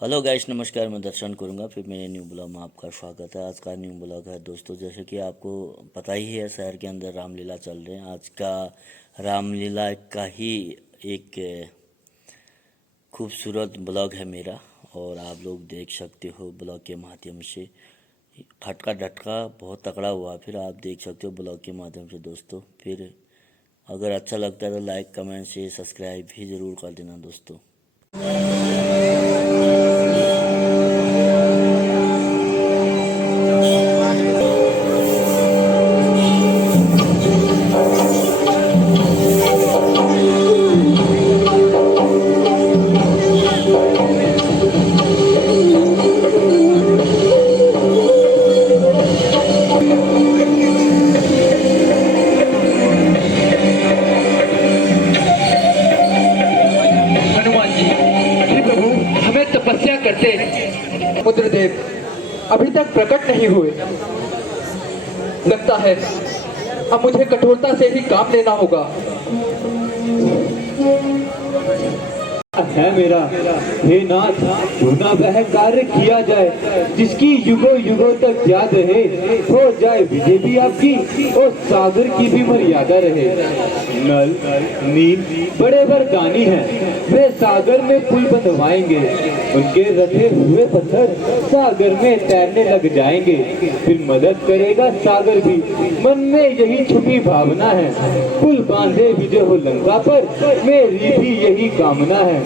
Hello guys, नमस्कार। मैं दर्शन करूंगा फिर मेरे न्यू ब्लॉग में आपका स्वागत है। आज का न्यू ब्लॉग है दोस्तों, जैसे कि आपको पता ही है शहर के अंदर रामलीला चल रहे हैं। आज का रामलीला का ही एक खूबसूरत ब्लॉग है मेरा, और आप लोग देख सकते हो ब्लॉग के माध्यम से। खटका झटका बहुत तगड़ा हुआ, फिर आप देख सकते हो ब्लॉग के माध्यम से दोस्तों। फिर अगर अच्छा लगता है तो लाइक कमेंट शेयर सब्सक्राइब भी ज़रूर कर देना दोस्तों। तपस्या करते रुद्रदेव अभी तक प्रकट नहीं हुए। लगता है अब मुझे कठोरता से ही काम लेना होगा। है मेरा, हे नाथ, पुनः वह कार्य किया जाए जिसकी युगों युगों तक याद रहे। हो जाए विजय भी आपकी और सागर की भी मर्यादा रहे। नल नील बड़े वरदानी हैं, वे सागर में पुल बंधवाएंगे। उनके रखे हुए पत्थर सागर में तैरने लग जाएंगे। फिर मदद करेगा सागर भी, मन में यही छुपी भावना है। पुल बांधे विजय हो लंका पर, मेरी भी यही कामना है।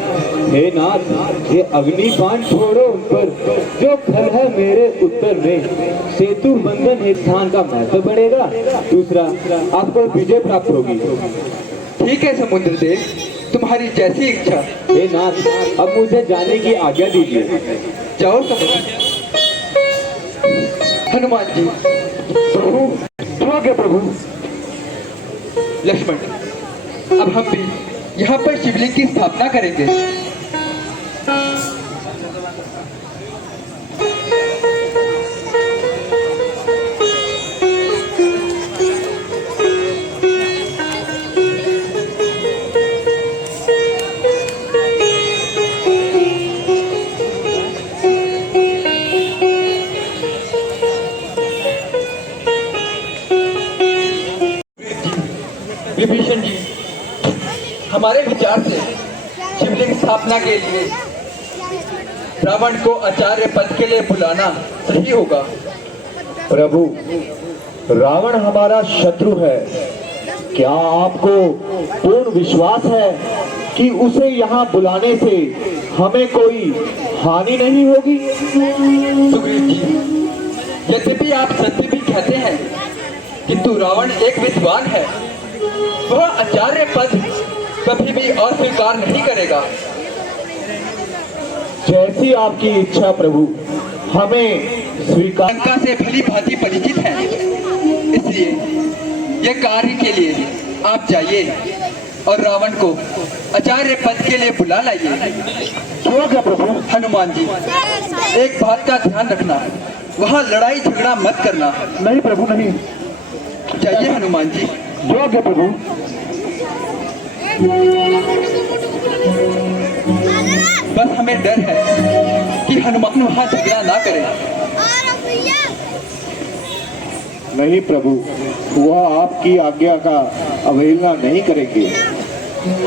हे नाथ, ये अग्निबाण छोड़ो उन पर, जो खल है मेरे उत्तर में। सेतु बंधन एक स्थान का महत्व बढ़ेगा, दूसरा आपको विजय प्राप्त होगी। ठीक है समुद्र देव, तुम्हारी जैसी इच्छा। हे नाथ, अब मुझे जाने की आज्ञा दीजिए। जाओ समुद्र। हनुमान जी। प्रभु, क्या प्रभु। लक्ष्मण, अब हम भी यहाँ पर शिवलिंग की स्थापना करेंगे। विभीषण जी, हमारे विचार से शिवलिंग स्थापना के लिए रावण को आचार्य पद के लिए बुलाना सही होगा। प्रभु, रावण हमारा शत्रु है। क्या आपको पूर्ण विश्वास है कि उसे यहाँ बुलाने से हमें कोई हानि नहीं होगी? सुग्रीव जी, यद्यपि आप सत्य भी कहते हैं, किंतु रावण एक विद्वान है। वह आचार्य पद कभी भी अस्वीकार नहीं करेगा। जैसी आपकी इच्छा प्रभु, हमें स्वीकार। लंका से भली भांति परिचित है, इसलिए यह कार्य के लिए आप जाइए और रावण को आचार्य पद के लिए बुला लाइए। क्यों क्या प्रभु? हनुमान जी, एक बात का ध्यान रखना, वहाँ लड़ाई झगड़ा मत करना। नहीं प्रभु, नहीं। जाइए हनुमान जी। जो क्या प्रभु। बस हमें डर है कि हनुमान वहाँ झगड़ा ना करे। नहीं प्रभु, वह आपकी आज्ञा का अवहेलना नहीं करेंगे।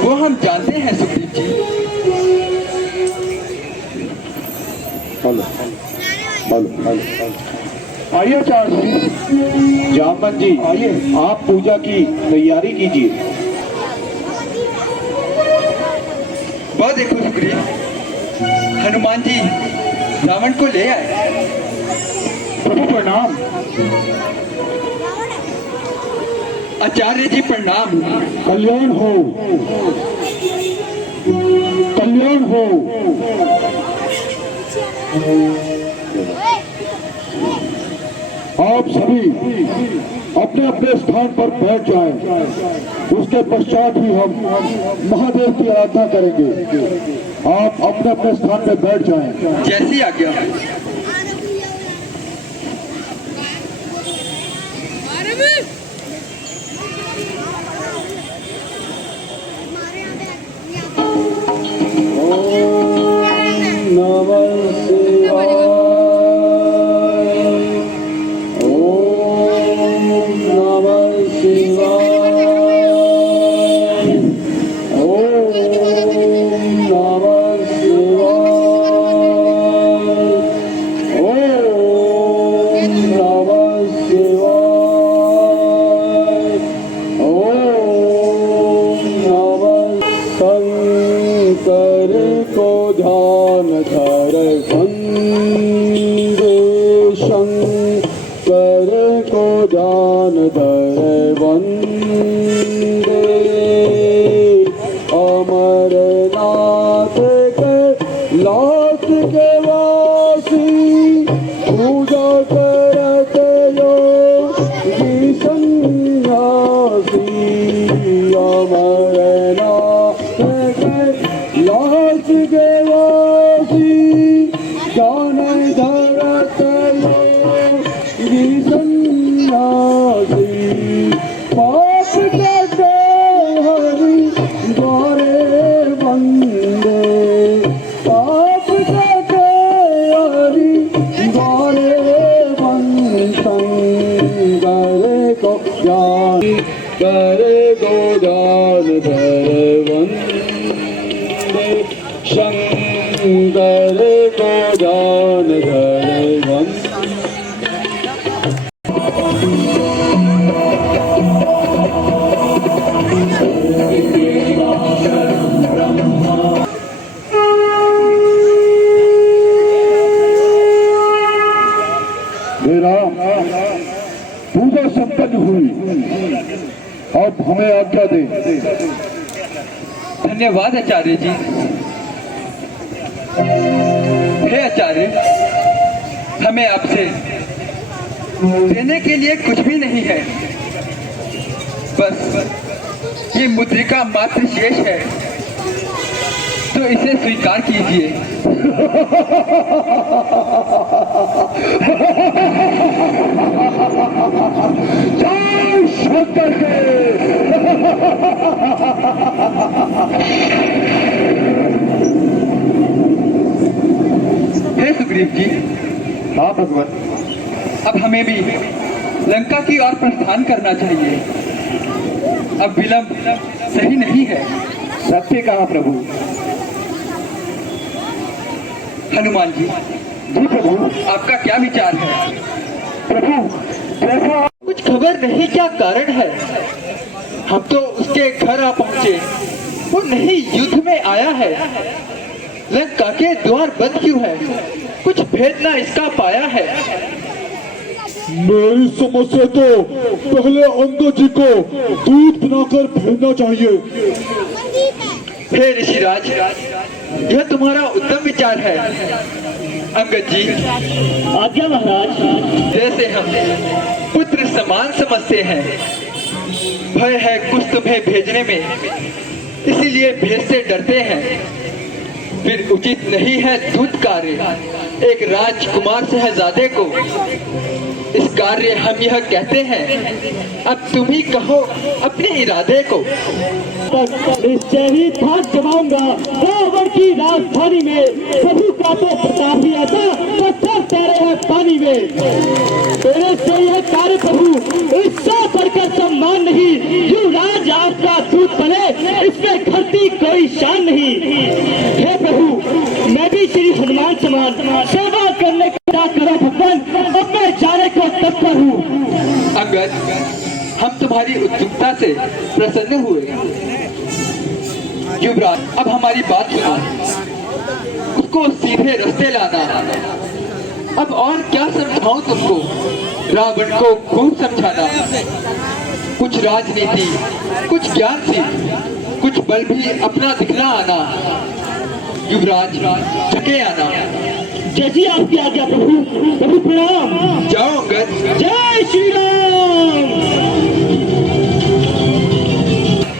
वो हम जानते हैं सुग्रीव जी। बोलो बोलो। आइए आचार्य जी। जामन जी, आइए, आप पूजा की तैयारी कीजिए। वह देखो सुग्रीव, हनुमान जी रावण को ले आए। प्रभु प्रणाम। आचार्य जी प्रणाम। कल्याण हो, कल्याण हो। आप सभी अपने अपने स्थान पर बैठ जाएं। उसके पश्चात ही हम महादेव की आराधना करेंगे। आप अपने अपने स्थान पर बैठ जाएं। जैसी आज्ञा। नमः जान धर वंदे शंकर को जान धर वंदे अमरनाथ कैलाश के वासी पूजा करते योगी सन्यासी अमरनाथ कैलाश के वासी जान धरते योगी सन्यासी पाप करते हरि द्वारे वंदे पाप करते हरि द्वारे करे को जान करे को जान धर वंदे शंकर को जान धर वंदे मेरा पूजा संपन्न हुई। अब हमें आज्ञा दे। धन्यवाद आचार्य जी। हे आचार्य, हमें आपसे देने के लिए कुछ भी नहीं है, बस ये मुद्रिका मात्र शेष है, तो इसे स्वीकार कीजिए। जय शंकर के। हे सुग्रीव जी। हाँ भगवान। अब हमें भी लंका की ओर प्रस्थान करना चाहिए। अब विलंब सही नहीं है। सत्य कहा प्रभु। हनुमान जी। जी प्रभु। आपका क्या विचार है? प्रभु जैसा कुछ खबर नहीं, क्या कारण है? हम तो उसके घर आ पहुंचे, वो नहीं युद्ध में आया है। लंका के द्वार बंद क्यों है? कुछ भेद ना इसका पाया है। मेरी समझ से तो पहले अंगद जी को दूध बनाकर भेजना चाहिए। हे ऋषिराज, यह तुम्हारा उत्तम विचार है। अंगद जी। आज्ञा महाराज। जैसे हम पुत्र समान समझते हैं, भय है कुछ तुम्हें भेजने में, इसीलिए भेज से डरते हैं। फिर उचित नहीं है दूत कार्य एक राजकुमार शहजादे को। इस कार्य हम यह कहते हैं, अब तुम ही कहो अपने इरादे को। निश्चय ही थाक जमाऊंगा रावण की राजधानी में। प्रभु का तो प्रताप ही ऐसा पत्थर तैरे है पानी में। तेरे से यह कार्य प्रभु, इससे बढ़कर सम्मान नहीं। युवराज आपका दूत बने, इसमें घटती कोई शान नहीं। हे प्रभु, मैं भी श्री हनुमान समान सेवा करने का करो भगवान। अब मैं जाने को तत्पर हूँ। अंगद, हम तुम्हारी उत्सुकता से प्रसन्न हुए। युवराज, अब हमारी बात सुनो, उसको सीधे रास्ते लाना। अब और क्या समझाऊं तुमको? रावण को खूब समझाना, कुछ राजनीति, कुछ ज्ञान सी, कुछ बल भी अपना दिखला आना। युवराज, झके आना। जैसी आपकी आज्ञा प्रभु। प्रभु प्रणाम। जाओ अंगद। जय श्री राम।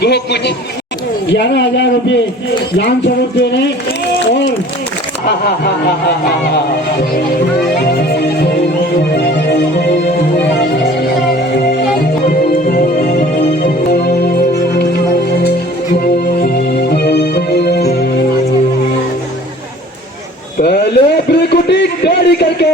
वो कुछ 11,000 रुपये दान स्वरूप दे रहे और पहले भ्रिकुटी गाड़ी करके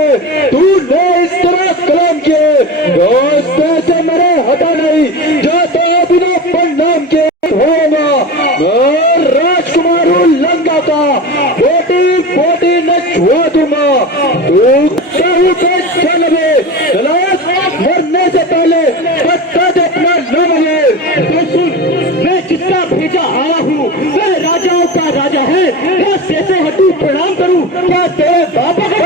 तूने इस तरह कलाम किए, रास्ते से मेरे हटा नहीं, जाता बिना प्रणाम के होगा। मैं राजकुमार हूँ लंका का, बोटी बोटी न छुआ दूंगा। तू कहूँ पे चलवे, मरने से पहले बता दे अपना नाम है। तो सुन, मैं जिसका भेजा आया हूँ वह राजाओं का राजा है। मैं से हटू प्रणाम करूं, क्या तेरे बाप को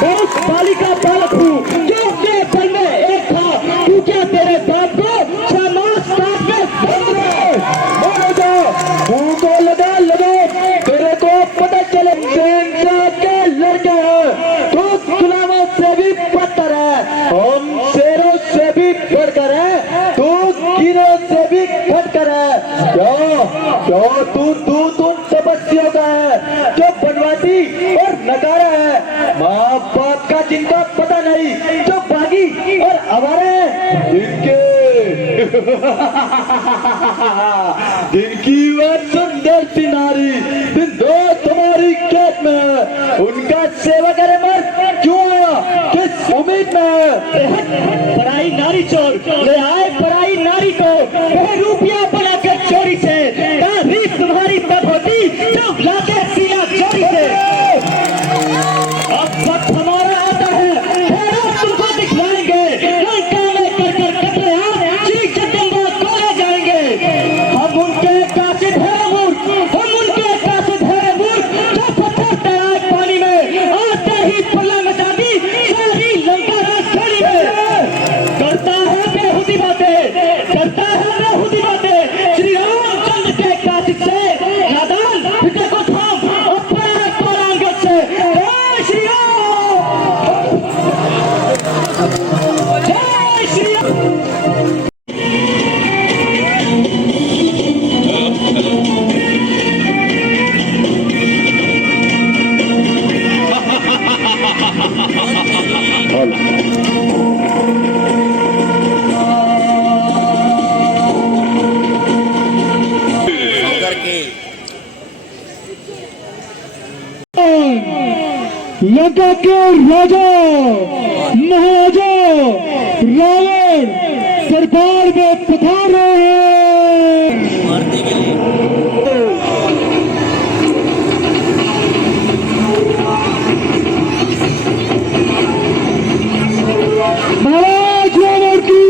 बहुत बालिका बालक हूँ जो के बल में एक था, तू क्या तेरे बाप को 6 मास साथ में मुंह को लगा तेरे को पता चले के लड़के हैं, तू गुलामों से भी बदतर है, हम शेरों से भी बढ़कर है, तू गिरों से भी घटकर है। क्यों तू तपस्या का है जो बनवाती और नकारा है, माँ बाप का जिनका पता नहीं, जो बागी और आवारा है, जिनकी वह सुंदर सी नारी दिन दो तुम्हारी खेत में, उनका सेवा करे मर क्यों आया, किस उम्मीद में? पराई नारी चोर ले आए पराई नारी को, वह रुपया बनाकर चोरी से, तारीफ तुम्हारी तब होती जब लाके सिया चोरी से। अब वक्त हमारा आता है, तुमको दिखलाएंगे, लंका में कर कतरे हाथ चीख जगदम्बा खोले जाएंगे। हम उनके काशिद है मूर्ख, हम उनके काशिद है मूर्ख, जो पत्थर तैराए पानी में, आते ही प्रलय मचा दी सारी लंका राजधानी में। करता है बेहुदी बातें, करता है बेहुदी बातें, श्री रामचंद्र के काशिद से नादान पिता को थाम और पड़ा है परांगत से। जय श्री राम, जय श्री राम। करके लंका के राजा महाराजा रावण दरबार में पधार रहे हैं। मारने के लिए महाराज रावण की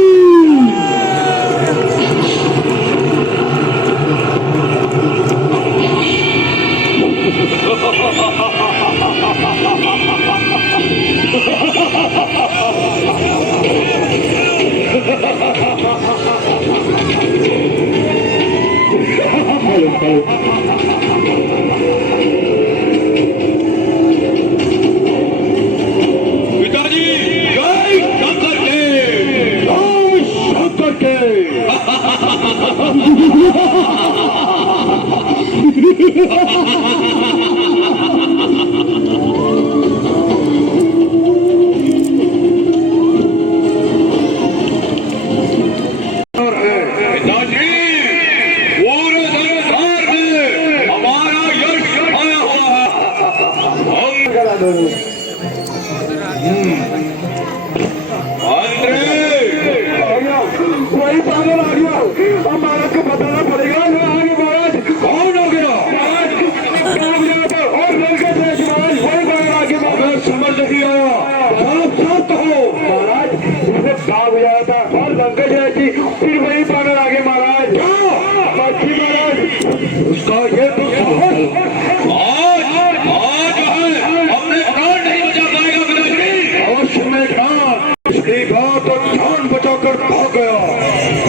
पिताजी जय शंकर के, राम शंकर के। पिताजी पूरे संसार में हमारा यश आया हुआ है। वही पागल आ गया, अब महाराज को बताना पड़ेगा। आगे महाराज कौन हो गया? और लड़के थे महाराज, वही पागल आ गया। मैं समझ नहीं आया, साफ कहो। महाराज उसे भाग हो जाया था और लंकेश रहती, फिर वही पागल आ गए महाराज। महाराज उसका ये तो आज है, हमने प्राण नहीं बचा पाएगा पिताजी। अवश्य में था, उसकी बात और जान बचाकर भाग गया,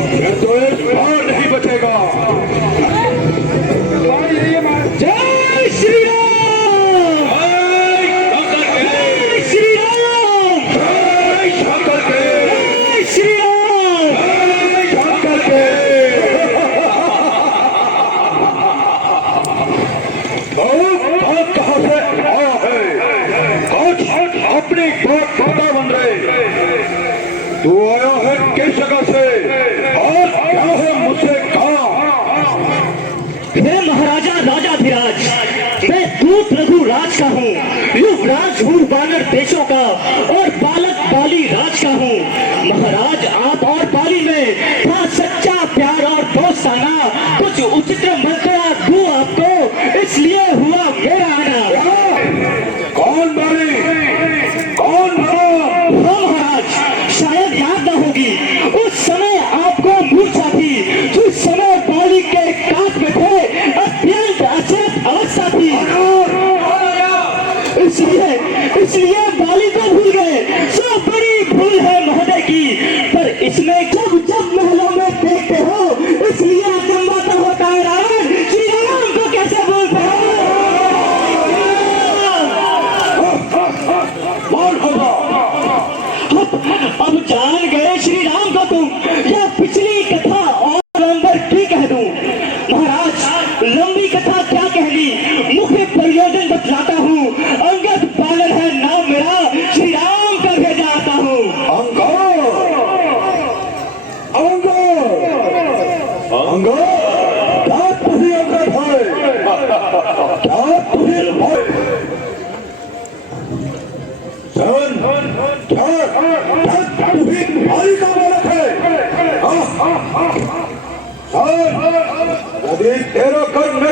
फिर तो एक बार नहीं बचेगा। जय श्री राम, जय श्री राम, जय शंकर के, जय श्री राम, जय शंकर के। बात कहाँ से आया है? आज अपनी बात पता बन रहे, तू आया है किस जगह से और क्या है मुझसे कहा? मैं महाराजा राजाधिराज, मैं दूत रघुराज का हूँ, युवराज हूँ वानर देशों का और बालक बाली राज का हूँ। महाराज आप और बाली में था सच्चा प्यार और दोस्ताना, कुछ उचित मशवरा दूं आपको, इसलिए हुआ मेरा आना। कौन बाली, कौन हाँ महाराज, शायद याद न होगी, उस समय आपको मूर्छा थी, जिस समय बाली के काट में थे, अत्यंत अचरज अवस्था थी। इसलिए बाली को भूल गए। सो बड़ी भूल है महोदय की, पर इसमें जब जब महलों में देखते हो इसलिए अचंभा तो होता है रावण, श्री राम को कैसे बोलते हो? अब जान गए श्री राम को तुम, या पिछली कथा और नंबर की कह दूं? महाराज लंबी कथा क्या कहनी, मुख्य प्रयोजन बतलाता हूँ। अंगद बानर है नाम मेरा, श्री राम का भेजा आता हूँ।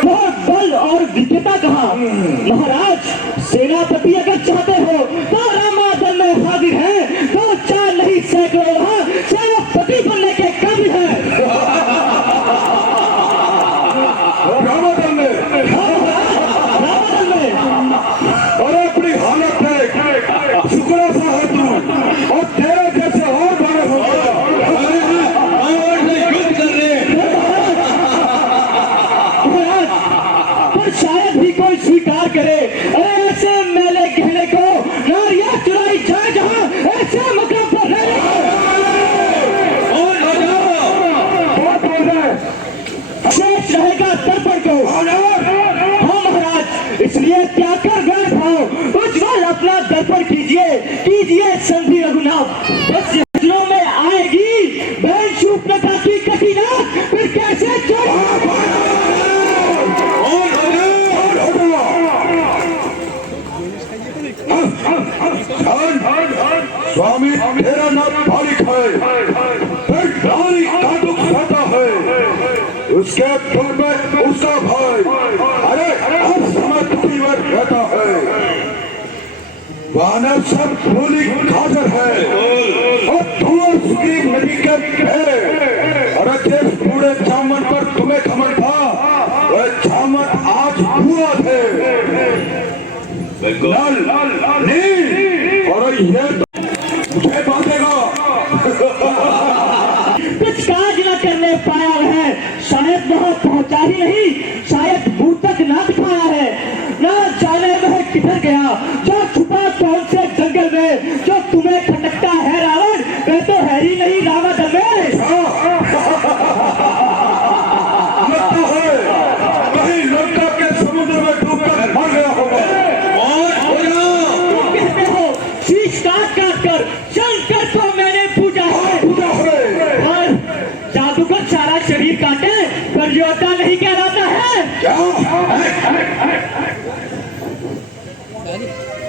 बहुत बल और विद्यता कहा। महाराज सेनापति अगर चाहते हो तो रामादल में हाजिर है, दो चार नहीं सैकड़ों वहाँ सेनापति बनने के काबिल है। रामादल में रामादल में और अपनी हालत है शुक्र सा है तू, और तेरे जैसे और बड़े हो पर शायद ही कोई स्वीकार करे। अरे ऐसे मेले कहने को नारियां चुराई जाए जहाँ, ऐसे मकाम पर शेष रहेगा दर्पण को। हाँ महाराज, इसलिए त्याग कर गए भाव उज्जवल अपना दर्पण कीजिए, कीजिए संधि रघुनाथ। बस दिनों में आएगी बहन शूर्पणखा की कठिना, फिर कैसे स्वामी तेरा नाम बालिक है, फिर डाली का दुख सहता है, उसके दुख में उसका भाई अरे हर समय दुखी में रहता है। वानर सब भूली खाजर है और धुआं सुखी नदी के है। अरे जिस बूढ़े जामन पर तुम्हें घमंड था, वह जामन आज हुआ थे। और ये मुझे बांधेगा। कुछ काज न करने पाया है, शायद वहाँ पहुँचा ही नहीं, शायद दूर तक ना दिखाया है, ना जाने वह किधर गया, जो छुपा कौन से जंगल में, जो तुम्हें खटकता है रावण, वह तो है ही नहीं रावण में। कहीं लंका के समुद्र में डूबकर मर गया होगा। कहते हो शीश काट काट कर शंकर को मैंने पूजा है, और जादूगर सारा शरीर काटे पर योद्धा नहीं कहलाता है।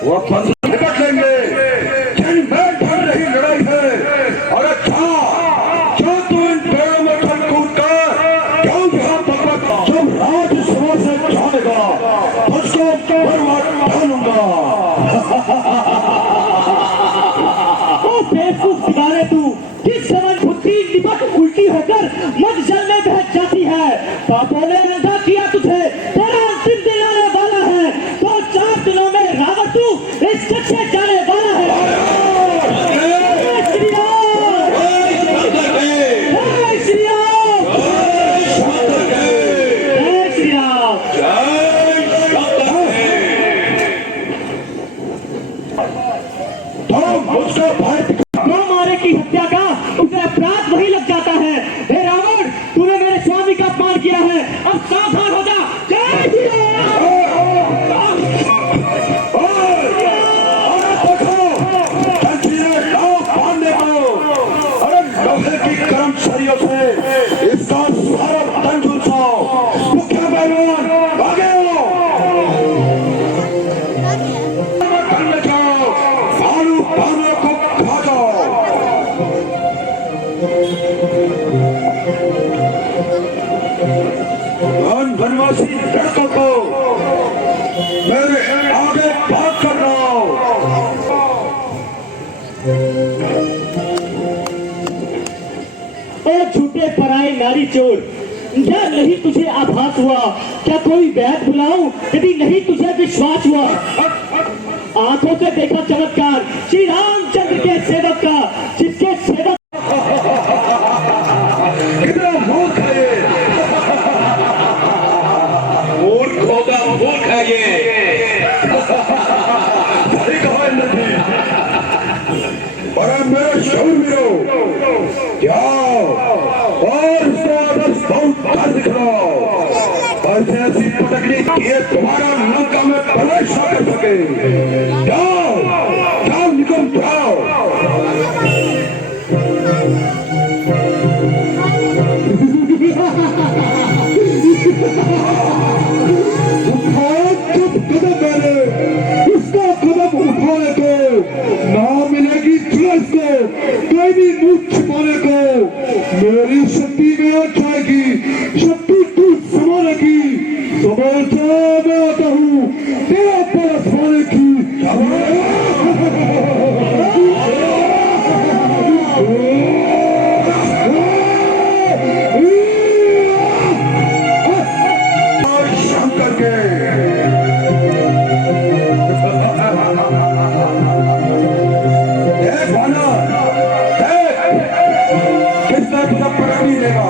वो निकट लेंगे, जिनमें ढल रही लड़ाई है। और अच्छा क्या तू इन पेड़ों में खन कूद कर क्यों यहाँ तक जब राजसभा से जाएगा उसको बर्बाद डालूंगा। ओ बेवकूफ दीवाने तू, किस समय बुद्धि निपट उल्टी होकर मत जल में बह जाती है। पापों ने अंधा किया तुझे, तेरा अंतिम दिन आने वाला है, तो 4 दिनों में रावण तू इस जग से जाने वाला है। जय श्री राम, जय श्री राम, जय श्री राम। उसका भाई दो मारे की हत्या का उसे अपराध वही लग जाता है। हे रावण, तूने मेरे स्वामी का अपमान किया है, अब सावधान हो जा। जय श्री राम। अरे लोहे की कर्मचारियों से इसका सारा तंज उठाओ। मुख्य पहलवान आगे आओ, करने जाओ, भालू भालू को खा जाओ। वनवासी लड़कों को मेरे आगे भाग कर रहा हूं। ओ झूठे पराए नारी चोर, क्या नहीं तुझे आभास हुआ? क्या कोई वैद बुलाऊं यदि नहीं तुझे विश्वास हुआ? आंखों से देखा चमत्कार श्री रामचंद्र के सेवक का, जिसके सेवक कितना मूर्ख है ये, मूर्खों का मूर्ख है ये। सही कहा इंद्र जी, बड़ा मेरा शूरवीरो, जाओ और उसको आदर्श बहुत कर दिखाओ, ऐसी पटकनी कि ये तुम्हारा लंका में प्रवेश न कर सके। जाओ जाओ निकल जाओ। जब कदम मैंने उसका कदम उठाने को ना मिलेगी तुरंत को, कोई भी मुख छिपाने को। मेरी शक्ति में आ जाएगी, शक्ति तू समाने की। समझा मैं आता हूँ तेरा परस होने की। शंकर के देख भाना, देख किसने कितना प्रगति देगा।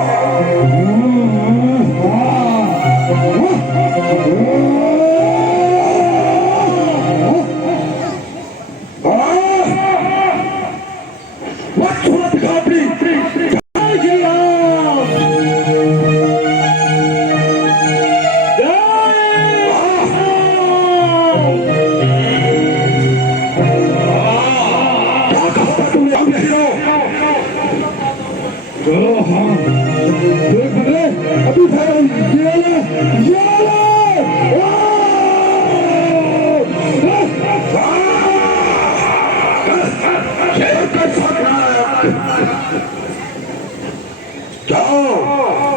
जाओ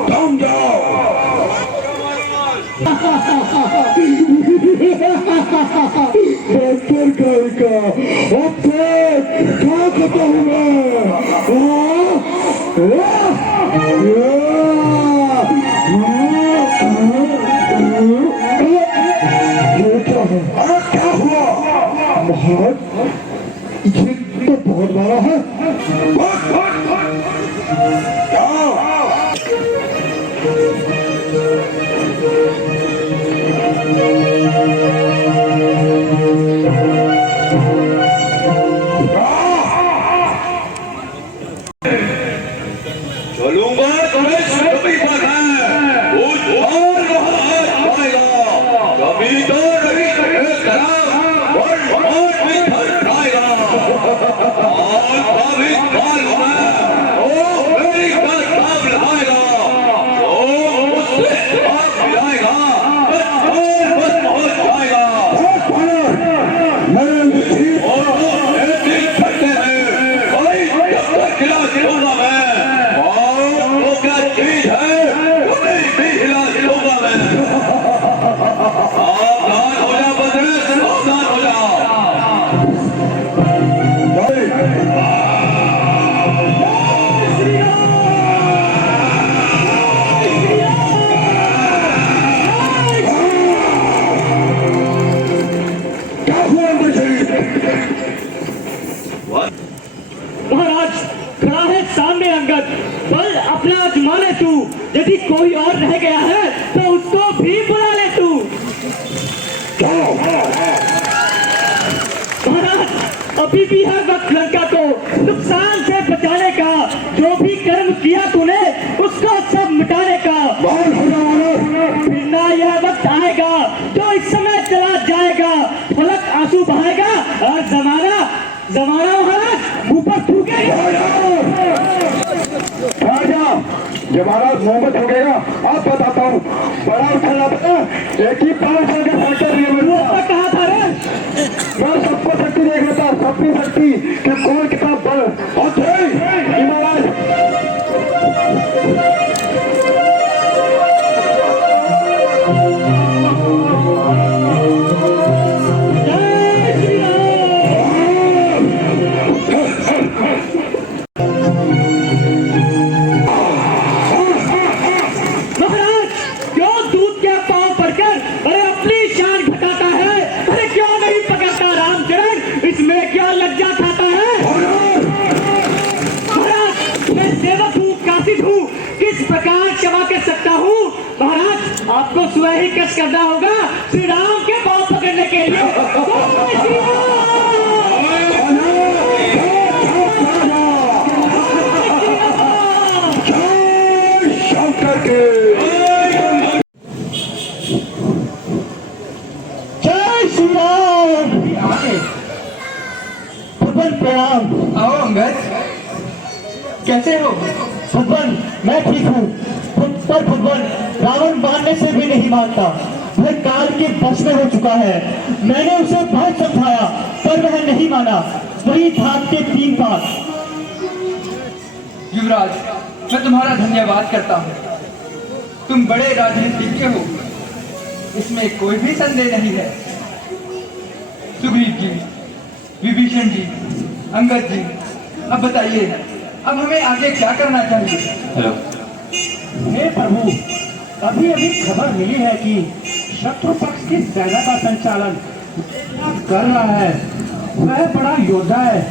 तुम जाओ। बहत्तर का अब क्या करता हूँ मैं। क्या हुआ महाराज, ये तो बहुत बड़ा है। चलूंगा तुम्हें कभी तक है, वो पाएगा कभी तो नहीं महाराज खड़ा है सामने अंगद, बल अपना आजमाने तू, यदि कोई और रह गया है तो उसको भी बुला ले तू। महाराज अभी भी है वक्त लंका को नुकसान से बचाने का, जो भी कर्म किया तूने उसको सब मिटाने का। फिर ना यह वक्त आएगा जो इस समय चला जाएगा, फलक आंसू बहाएगा और जमाना महाराज ऊपर थूकेगा। जब महाराज मोहम्मद हो गएगा आप बताता हूँ, बड़ा उछलना पता, एक ही 5 साल का फैक्टर कहा था रे, मैं सबको शक्ति देख लेता, सबकी शक्ति कि कौन कितना बल और महाराज। महाराज क्यों दूध के पांव पड़कर अरे अपनी शान घटाता है। स्वयं ही कष्ट करना होगा श्री राम के पांव पकड़ने के लिए। जय श्री शंकर के जय श्री राम। भगवान प्रणाम। आओ अंगद, कैसे हो? भगवान मैं ठीक हूँ, पर भगवान रावण मानने से भी नहीं मानता। वह काल के वश में हो चुका है। मैंने उसे बहुत समझाया पर वह नहीं माना। वही धाक के 3 बार। युवराज, मैं तुम्हारा धन्यवाद करता हूँ। तुम बड़े राजनीतिज्ञ हो, इसमें कोई भी संदेह नहीं है। सुग्रीव जी, विभीषण जी, अंगद जी, अब बताइए, अब हमें आगे क्या करना चाहिए? हे प्रभु, अभी अभी खबर मिली है कि शत्रु पक्ष की सेना का संचालन कर रहा है। वह बड़ा योद्धा है,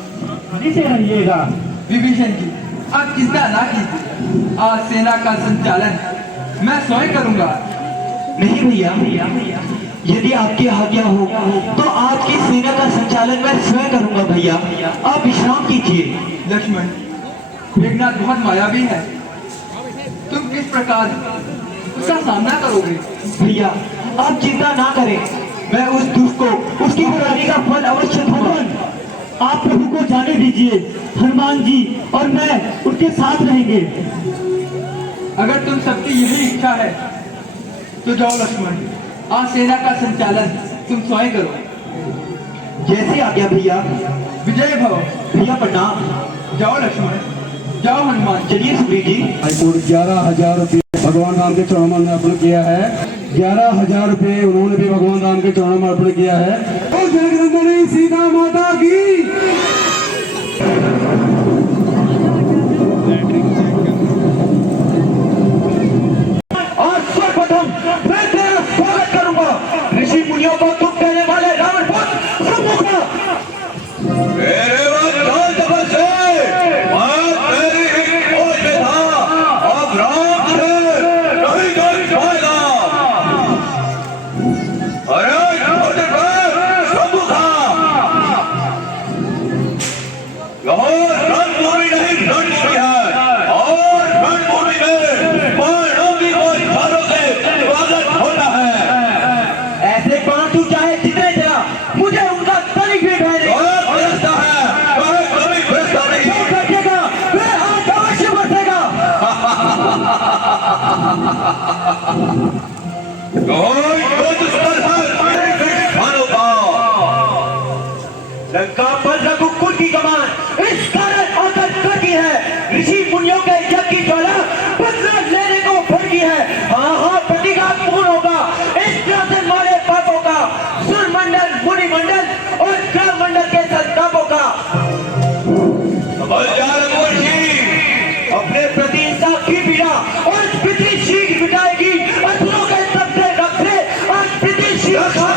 से रहिएगा। विभीषण जी, आप चिंता ना कीजिए। आज सेना का संचालन मैं स्वयं करूंगा। नहीं भैया, यदि आपकी आज्ञा हो तो आपकी सेना का संचालन मैं स्वयं करूंगा। भैया आप विश्राम कीजिए। लक्ष्मण, मेघनाथ बहुत मायावी है। तुम किस प्रकार उसका सामना करोगे? भैया आप चिंता ना करें, मैं उस दुष्ट को उसकी बुराई का फल अवश्य दूंगा। आप प्रभु को जाने दीजिए। हनुमान जी और मैं उनके साथ रहेंगे। अगर तुम सबकी यही इच्छा है तो जाओ लक्ष्मण, आज सेना का संचालन तुम स्वयं करो। जैसे आज्ञा भैया। विजय भव। भैया प्रणाम। जाओ लक्ष्मण, जाओ हनुमान। चलिए सुग्रीव जी। हाईकोर्ट 11,000 रुपये भगवान राम के चरणों में अर्पण किया है। 11,000 रुपये उन्होंने भी भगवान राम के चरणों में अर्पण किया है। और जगदम्बा सीता माता की। और सर्वप्रथम मैं तेरा स्वागत करूंगा ऋषि मुनियों को दुख देने वाले रावण पुत्र सम्मुख। मेरे वचन तपस्या मैं तेरी ही खोज में था, अब राम से नहीं कर पाएगा। अरे छोटे पर सम्मुखा, यह रणभूमि नहीं रणभूमि है, और रणभूमि में बाणों की कोई धारों से स्वागत होता है। ऐसे बाण तू चाहे जितने चला, मुझे उनका तनिक भी भय नहीं। और बरसता है, वह कभी बरसता नहीं। जो बचेगा वह हाथ अवश्य बचेगा। कोई युद्ध स्थल है खानों का। लंका पर रघुकुल की कमान इस कारण आकर करती है। ऋषि मुनियों के यज्ञ की ज्वाला बदला लेने को भड़की है। हाँ हाँ, प्रतिघात पूर्ण होगा इस तरह से मारे पापों का, सुरमंडल, मुनिमंडल और ग्रह मंडल के संतापों का। अपने प्रति इंसाफ की पीड़ा और पितृ शीघ्र मिटाएगी। असुरों के सबसे रखते और पितृ शीघ्र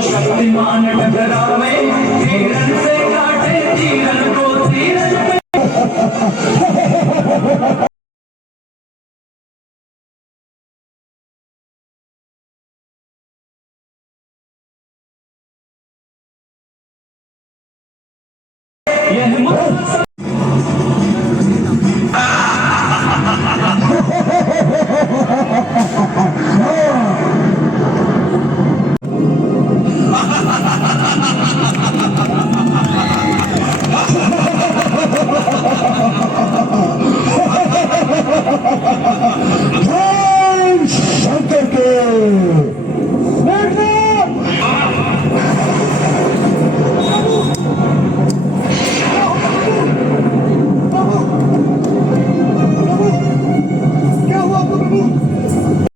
शक्तिमान टकरावे, तीरन से काटे तीरन को तीरन यह